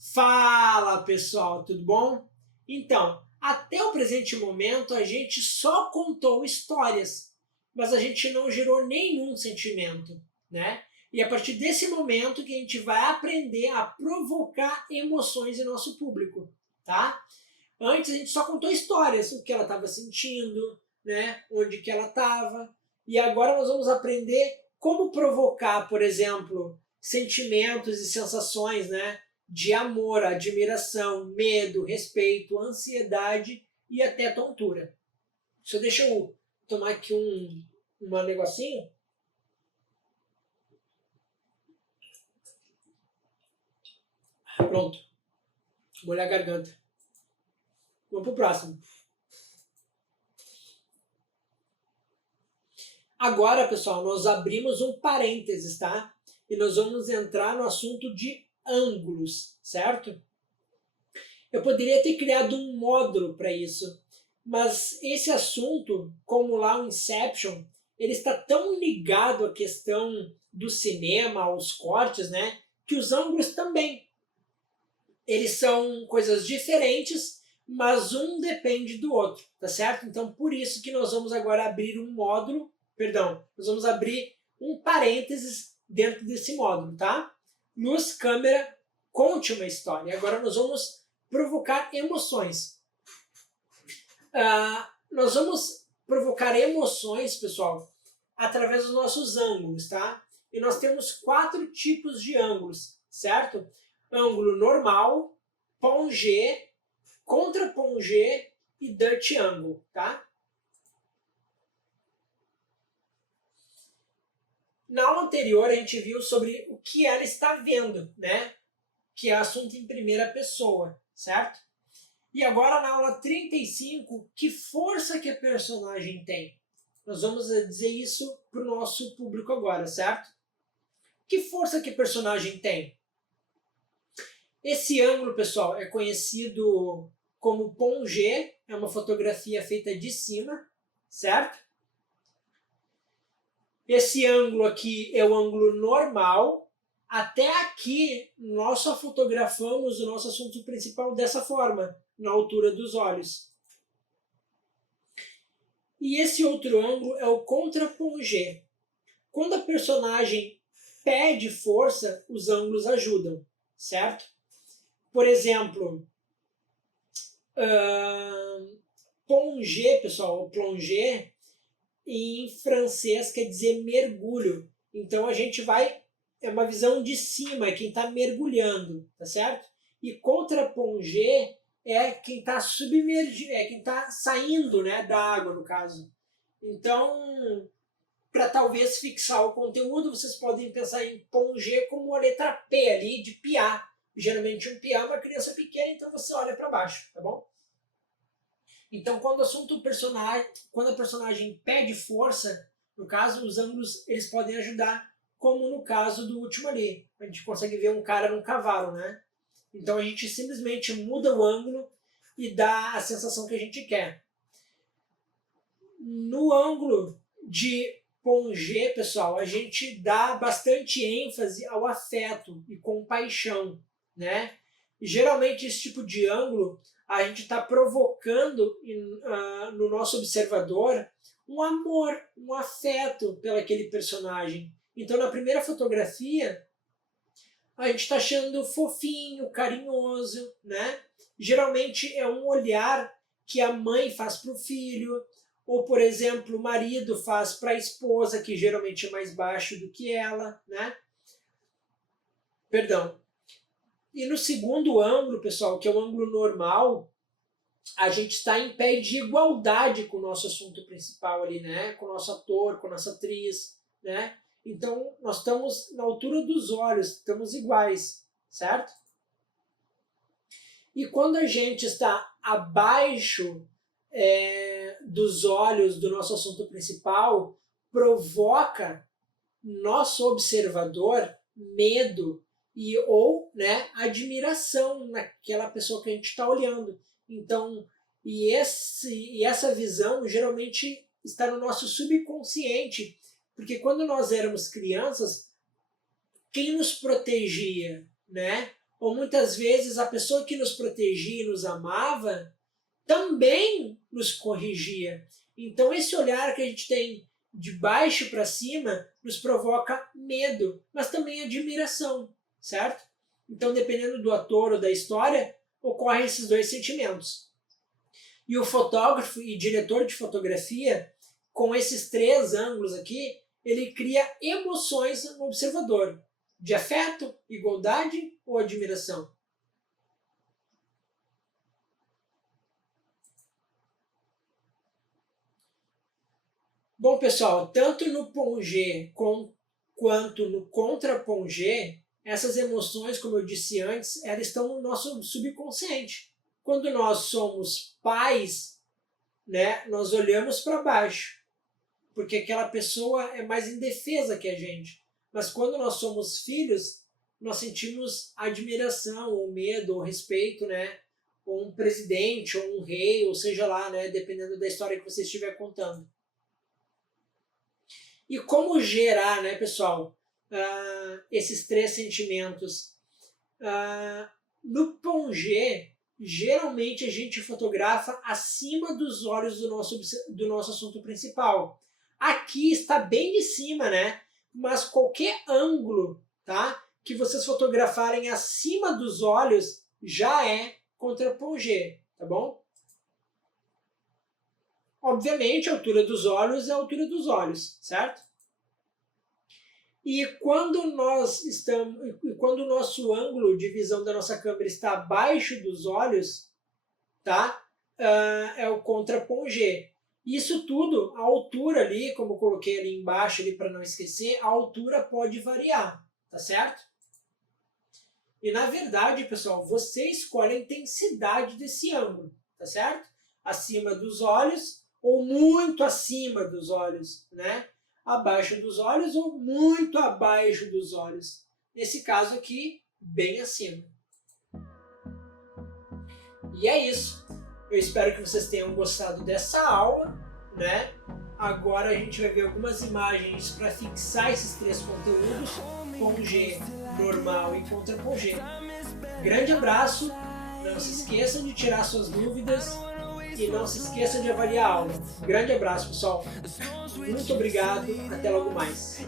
Fala pessoal, tudo bom? Então, até o presente momento a gente só contou histórias, mas a gente não gerou nenhum sentimento, né? E é a partir desse momento que a gente vai aprender a provocar emoções em nosso público, tá? Antes a gente só contou histórias, o que ela estava sentindo, né? Onde que ela estava. E agora nós vamos aprender como provocar, por exemplo, sentimentos e sensações, né? De amor, admiração, medo, respeito, ansiedade e até tontura. Deixa eu tomar aqui um negocinho. Pronto. Molhar a garganta. Vamos pro próximo. Agora, pessoal, nós abrimos um parênteses, tá? E nós vamos entrar no assunto de ângulos, certo? Eu poderia ter criado um módulo para isso, mas esse assunto, como lá o Inception, ele está tão ligado à questão do cinema, aos cortes, né? Que os ângulos também. Eles são coisas diferentes, mas um depende do outro, tá certo? Então, por isso que nós vamos agora abrir um módulo, nós vamos abrir um parênteses dentro desse módulo, tá? Luz, câmera, conte uma história. Agora nós vamos provocar emoções. Nós vamos provocar emoções, pessoal, através dos nossos ângulos, tá? E nós temos 4 tipos de ângulos, certo? Ângulo normal, plongé, contra-plongé e Dutch angle, tá? Na aula anterior a gente viu sobre o que ela está vendo, né? Que é assunto em primeira pessoa, certo? E agora na aula 35, que força que a personagem tem? Nós vamos dizer isso para o nosso público agora, certo? Que força que a personagem tem? Esse ângulo, pessoal, é conhecido como plongé, é uma fotografia feita de cima, certo? Esse ângulo aqui é o ângulo normal. Até aqui, nós só fotografamos o nosso assunto principal dessa forma, na altura dos olhos. E esse outro ângulo é o contra-plongé. Quando a personagem pede força, os ângulos ajudam, certo? Por exemplo, plongé, pessoal, o plongé em francês quer dizer mergulho. Então a gente vai, é uma visão de cima, é quem está mergulhando, tá certo? E contra-plongé é quem está submergindo, é quem está saindo, né, da água, no caso. Então, para talvez fixar o conteúdo, vocês podem pensar em plongé como a letra P ali, de piar. Geralmente um piar é uma criança pequena, então você olha para baixo, tá bom? Então, quando a personagem pede força, no caso, os ângulos eles podem ajudar, como no caso do último ali. A gente consegue ver um cara num cavalo, né? Então a gente simplesmente muda o ângulo e dá a sensação que a gente quer. No ângulo de plongé, pessoal, a gente dá bastante ênfase ao afeto e compaixão, né? E geralmente esse tipo de ângulo a gente está provocando no nosso observador um amor, um afeto pelaquele personagem. Então, na primeira fotografia, a gente está achando fofinho, carinhoso, né? Geralmente é um olhar que a mãe faz para o filho, ou, por exemplo, o marido faz para a esposa, que geralmente é mais baixo do que ela, né? Perdão. E no segundo ângulo, pessoal, que é o ângulo normal, a gente está em pé de igualdade com o nosso assunto principal ali, né? Com o nosso ator, com a nossa atriz, né? Então, nós estamos na altura dos olhos, estamos iguais, certo? E quando a gente está abaixo dos olhos do nosso assunto principal, provoca nosso observador medo ou, né, admiração naquela pessoa que a gente está olhando. Então, essa visão geralmente está no nosso subconsciente, porque quando nós éramos crianças, quem nos protegia, né? ou muitas vezes a pessoa que nos protegia e nos amava também nos corrigia. Então esse olhar que a gente tem de baixo para cima nos provoca medo, mas também admiração, certo? Então, dependendo do ator ou da história, ocorrem esses dois sentimentos. E o fotógrafo e diretor de fotografia, com esses 3 ângulos aqui, ele cria emoções no observador, de afeto, igualdade ou admiração. Bom, pessoal, tanto no Pongé quanto no contra-Pongé, essas emoções, como eu disse antes, elas estão no nosso subconsciente. Quando nós somos pais, né, nós olhamos para baixo, porque aquela pessoa é mais indefesa que a gente. Mas quando nós somos filhos, nós sentimos admiração, ou medo, ou respeito, né, ou um presidente, ou um rei, ou seja lá, né, dependendo da história que você estiver contando. E como gerar, né, pessoal, esses 3 sentimentos? No Pongé, geralmente a gente fotografa acima dos olhos do nosso assunto principal. Aqui está bem de cima, né? Mas qualquer ângulo, tá, que vocês fotografarem acima dos olhos já é contra-Pongé, tá bom? Obviamente, a altura dos olhos é a altura dos olhos, certo? E quando o nosso ângulo de visão da nossa câmera está abaixo dos olhos, tá? É o contra-Pongé. Isso tudo, a altura ali, como eu coloquei ali embaixo ali para não esquecer, a altura pode variar, tá certo? E na verdade, pessoal, você escolhe a intensidade desse ângulo, tá certo? Acima dos olhos ou muito acima dos olhos, né? Abaixo dos olhos ou muito abaixo dos olhos. Nesse caso aqui, bem acima. E é isso. Eu espero que vocês tenham gostado dessa aula, né? Agora a gente vai ver algumas imagens para fixar esses 3 conteúdos, Pongé, normal e contra-Pongé. Grande abraço, não se esqueçam de tirar suas dúvidas e não se esqueçam de avaliar a aula. Grande abraço, pessoal. Muito obrigado, até logo mais.